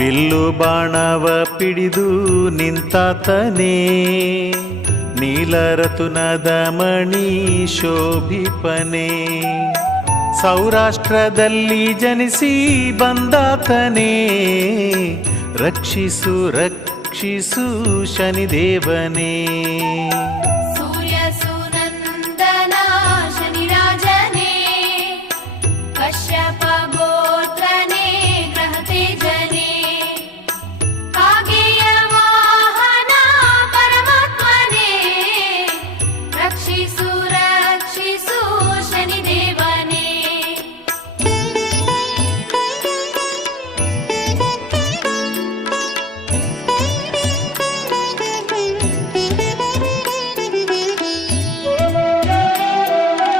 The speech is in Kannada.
ಬಿಲ್ಲು ಬಾಣವ ಪಿಡಿದು ನಿಂತಾತನೇ. ನೀಲರತುನದ ಮಣಿ ಶೋಭಿಪನೆ. ಸೌರಾಷ್ಟ್ರದಲ್ಲಿ ಜನಿಸಿ ಬಂದಾತನೇ. ರಕ್ಷಿಸು ರಕ್ಷಿಸು ಶನಿದೇವನೇ.